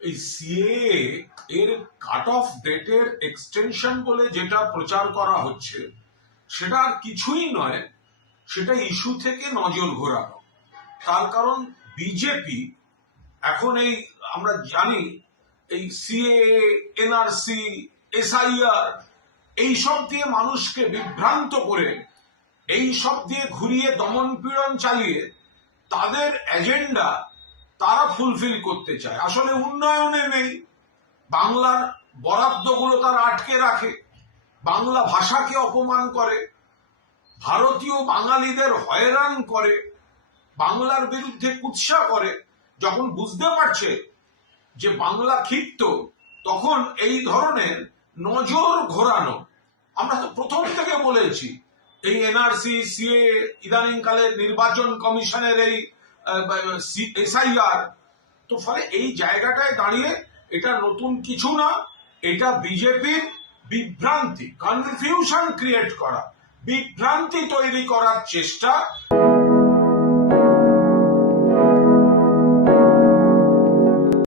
এই সিএএ এর cut off ডেটের এক্সটেনশন বলে যেটা প্রচার করা হচ্ছে সেটা আর কিছুই নয়, সেটা ইস্যু থেকে নজর ঘোরানো। তার কারণ বিজেপি এখন এই আমরা জানি এই সিএএ, এনআরসি, এসআইআর এইসব দিয়ে মানুষকে বিভ্রান্ত করে, এই সব দিয়ে ঘুরিয়ে দমন পীড়ন চালিয়ে তাদের এজেন্ডা তারা ফুলফিল করতে চায়। আসলে উন্নয়নে নেই, বাংলার বরাদ্দগুলো তারা আটকে রাখে, বাংলা ভাষাকে অপমান করে, ভারতীয় বাঙালিদের হয়রান করে, বাংলার বিরুদ্ধে কুৎসা করে। যখন বুঝতে পারছে যে বাংলা ক্ষিপ্ত, তখন এই ধরনের নজর ঘোরানো। আমরা তো প্রথম থেকে বলেছি এই এনআরসি, সিএ, ইদানিংকালে নির্বাচন কমিশনের এই এসআইআর, তো ফলে এই জায়গাটায় দাঁড়িয়ে এটা নতুন কিছু না, এটা বিজেপির বিভ্রান্তি, কনফিউশন ক্রিয়েট করা, বিভ্রান্তি তৈরি করার চেষ্টা।